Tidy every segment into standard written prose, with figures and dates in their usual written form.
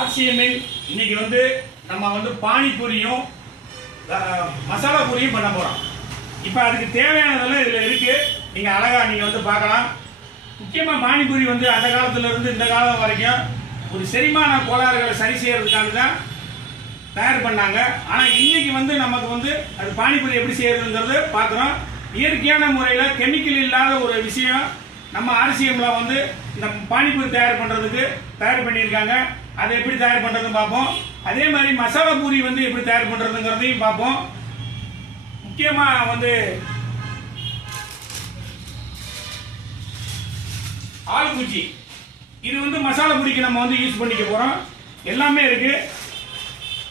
ஆர்சிஎம்மில் இன்னைக்கு வந்து நம்ம வந்து பானிபூரியும் மசாலா பூரியும் பண்ண போறோம். இப்போ அதுக்கு தேவையானதெல்லாம் இதில் இருக்கு. நீங்கள் அழகா நீங்கள் வந்து பார்க்கலாம். முக்கியமாக பானிபூரி வந்து அந்த காலத்துல இருந்து இந்த காலம் வரைக்கும் ஒரு செரிமான கோளாறுகளை சரி செய்யறதுக்காக தான் தயார் பண்ணாங்க. ஆனால் இன்னைக்கு வந்து நமக்கு வந்து அது பானிபூரி எப்படி செய்யறதுங்கிறது பார்க்குறோம். இயற்கையான முறையில் கெமிக்கல் இல்லாத ஒரு விஷயம் நம்ம ஆர்சிஎம்ல வந்து இந்த பானிபூரி தயார் பண்ணுறதுக்கு தயார் பண்ணியிருக்காங்க. அதை எப்படி தயார் பண்ணுறதுன்னு பார்ப்போம். அதே மாதிரி மசாலா பூரி வந்து எப்படி தயார் பண்ணுறதுங்கிறதையும் பார்ப்போம். முக்கியமாக வந்து ஆல் குச்சி இது வந்து மசாலா பூரிக்கு நம்ம வந்து யூஸ் பண்ணிக்க போகிறோம். எல்லாமே இருக்கு.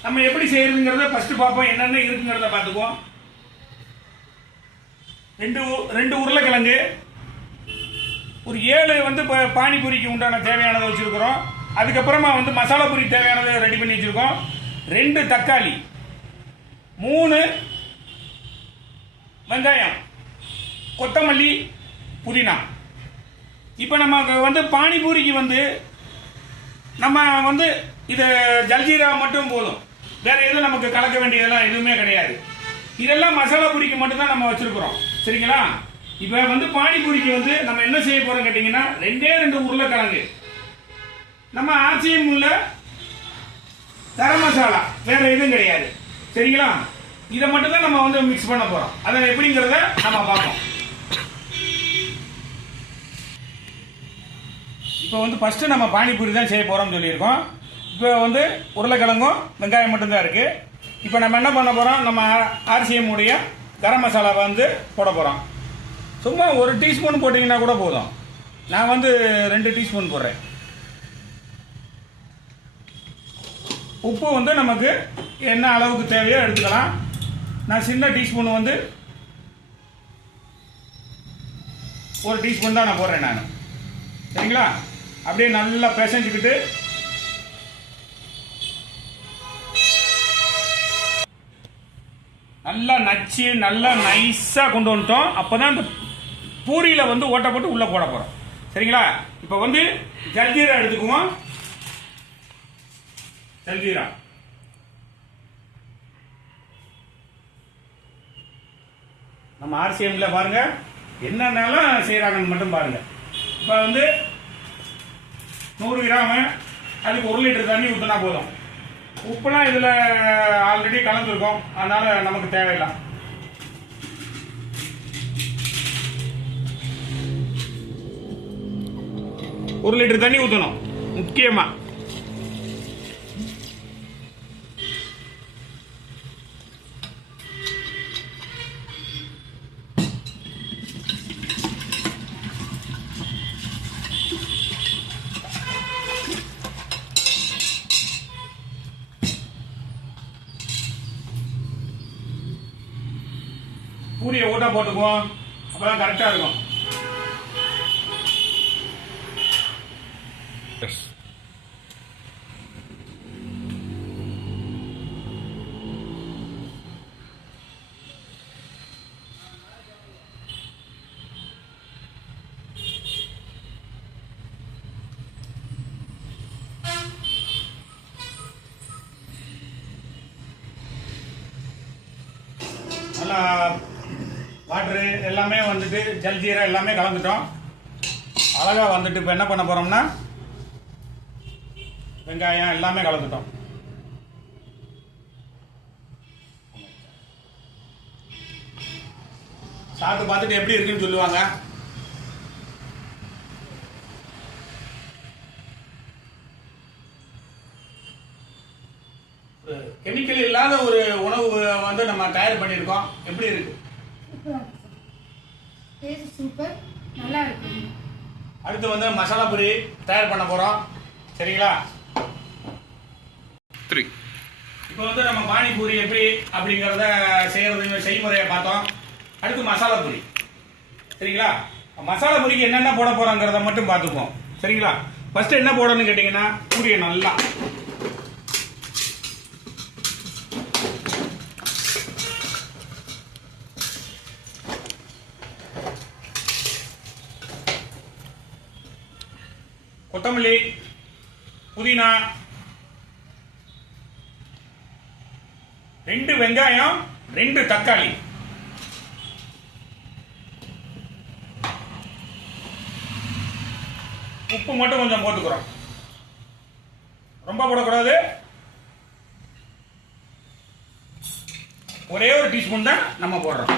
நம்ம எப்படி செய்யறதுங்கிறத ஃபர்ஸ்ட் பார்ப்போம். என்னென்ன இருக்குங்கிறத பார்த்துக்குவோம். ரெண்டு உருளைக்கிழங்கு, ஒரு 7 வந்து பானிபூரிக்கு உண்டான தேவையானதை வச்சிருக்கிறோம். அதுக்கப்புறமா வந்து மசாலா பூரி தேவையானதை ரெடி பண்ணி வச்சிருக்கோம். 2 தக்காளி, 3 வெங்காயம், கொத்தமல்லி, புதினா. இப்போ நமக்கு வந்து பானிபூரிக்கு வந்து நம்ம வந்து இது ஜல்ஜீரா மட்டும் போதும். வேற எதுவும் நமக்கு கலக்க வேண்டியதெல்லாம் எதுவுமே கிடையாது. இதெல்லாம் மசாலா பூரிக்கு மட்டும்தான் நம்ம வச்சிருக்கிறோம். சரிங்களா? இப்போ வந்து பானிபூரிக்கு வந்து நம்ம என்ன செய்ய போறோம் கேட்டீங்கன்னா 2 உருளைக்கிழங்கு, நம்ம ஆர்சிஎம் உள்ள கரம் மசாலா, வேற எதுவும் கிடையாது. சரிங்களா? இதை மட்டும் தான் நம்ம வந்து மிக்ஸ் பண்ண போறோம். அதை எப்படிங்கிறத நம்ம பார்ப்போம். இப்போ வந்து ஃபர்ஸ்ட் நம்ம பானிபூரி தான் செய்ய போறோம்னு சொல்லியிருக்கோம். இப்போ வந்து உருளைக்கிழங்கும் வெங்காயம் மட்டும்தான் இருக்கு. இப்போ நம்ம என்ன பண்ண போறோம், நம்ம ஆர்சிஎம் உடைய கரம் மசாலாவை வந்து போட போறோம். சும்மா 1 டீஸ்பூன் போட்டிங்கன்னா கூட போதும். நான் வந்து 2 டீஸ்பூன் போடுறேன். உப்பு வந்து நமக்கு என்ன அளவுக்கு தேவையோ எடுத்துக்கலாம். நான் சின்ன டீஸ்பூன் வந்து 1 டீஸ்பூன் தான் நான் போடுறேன் நான். சரிங்களா? அப்படியே நல்லா பிசைஞ்சுக்கிட்டு நல்லா நச்சு நல்லா நைஸா கொண்டு வந்துட்டோம். அப்பதான் இந்த பூரியில வந்து ஓட்ட போட்டு உள்ள போட போறோம். சரிங்களா? இப்ப வந்து ஜல்ஜீரா எடுத்துக்குவோம். ஜல்ஜீரா நம்ம ஆர்சிஎம்ல பாருங்க என்னென்னலாம் செய்யறாங்கன்னு மட்டும் பாருங்க. இப்ப வந்து 100 கிராம், அதுக்கு 1 லிட்டர் தண்ணி ஊற்றினா போதும். உப்புலாம் இதில் ஆல்ரெடி கலந்துருக்கும், அதனால நமக்கு தேவையில்லை. ஒரு லிட்டர் தண்ணி ஊற்றணும் முக்கியமா. பூரியை ஊட்ட போட்டுக்குவோம். அப்பதான் கரெக்டா இருக்கும். நல்லா வாட்டரு எல்லாமே வந்துட்டு ஜல்ஜீரா எல்லாமே கலந்துட்டோம். அழகா வந்துட்டு இப்போ என்ன பண்ண போறோம்னா வெங்காயம் எல்லாமே கலந்துட்டோம். சாப்பிட்டு பார்த்துட்டு எப்படி இருக்குன்னு சொல்லுவாங்க. கெமிக்கல் இல்லாத ஒரு உணவு வந்து நம்ம தயார் பண்ணியிருக்கோம். எப்படி இருக்கு? சூப்பர், நல்லா இருக்கு. அடுத்து வந்து மசாலா பூரி தயார் பண்ண போறோம். சரிங்களா? இப்போ வந்து நம்ம பானிபூரி எப்படி அப்படிங்கறத செய்யறது செய்முறையை பார்த்தோம். அடுத்து மசாலா பூரி. சரிங்களா? மசாலா பூரிக்கு என்னென்ன போட போறோங்கிறத மட்டும் பார்த்துப்போம். சரிங்களா? ஃபர்ஸ்ட் என்ன போடணும்னு கேட்டீங்கன்னா பூரியை நல்லா கொத்தமல்லி, புதினா, 2 வெங்காயம், 2 தக்காளி, உப்பு மட்டும் கொஞ்சம் போட்டுக்கிறோம். ரொம்ப போடக்கூடாது. ஒரே ஒரு டீஸ்பூன் தான் நம்ம போடுறோம்.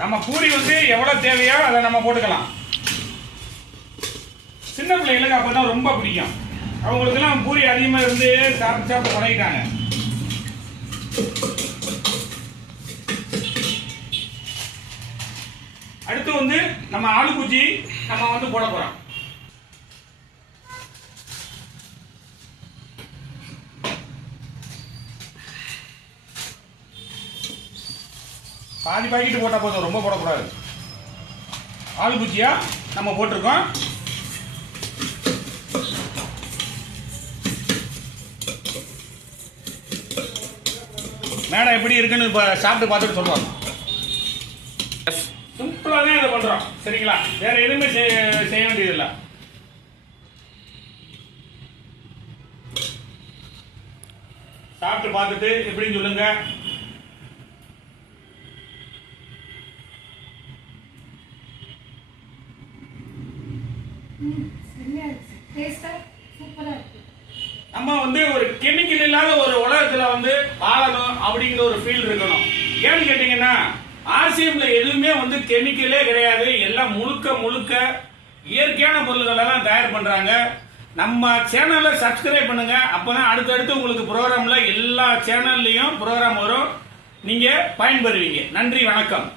நம்ம பூரி வந்து எவ்வளவு தேவையோ அதை நம்ம போட்டுக்கலாம். சின்ன பிள்ளைகளுக்கு அப்பதான் ரொம்ப பிடிக்கும். அவங்களுக்கு எல்லாம் பூரி அதிகமா இருந்து சாப்பிட்டு சாப்பிட்டு பழகிட்டாங்க. அடுத்து வந்து நம்ம ஆலு குச்சி நம்ம வந்து போட போறோம். பாதி பாக்கெட் போட்டா போதும், ரொம்ப போடக்கூடாது. ஆலு குச்சியா நம்ம போட்டிருக்கோம். மேடம் எப்படி இருக்குன்னு இப்ப சாப்பிட்டு பார்த்துட்டு சொல்லுவாங்க. சிம்பிளா தான் இதை பண்றோம். சரிங்களா? வேற எதுவுமே செய்ய வேண்டியதில்லை. சாப்பிட்டு பார்த்துட்டு எப்படின்னு சொல்லுங்க. சரியா இருக்கு. டேஸ்டா சூப்பரா இருக்கு. நம்ம வந்து ஒரு கெமிக்கல் இல்லாத ஒரு உலகத்துல வந்து வாழணும் அப்படிங்கிற ஒரு ஃபீல் இருக்கணும். ஏன்னு கேட்டீங்கன்னா ஆர்சிஎம்ல எதுவுமே வந்து கெமிக்கலே கிடையாது. எல்லாம் முழுக்க முழுக்க இயற்கையான பொருள்களை தான் தயார் பண்றாங்க. நம்ம சேனலை சப்ஸ்கிரைப் பண்ணுங்க. அப்பதான் அடுத்தடுத்து உங்களுக்கு ப்ரோக்ராம்ல எல்லா சேனல்லையும் ப்ரோக்ராம் வரும். நீங்க பயன்பெறுவீங்க. நன்றி, வணக்கம்.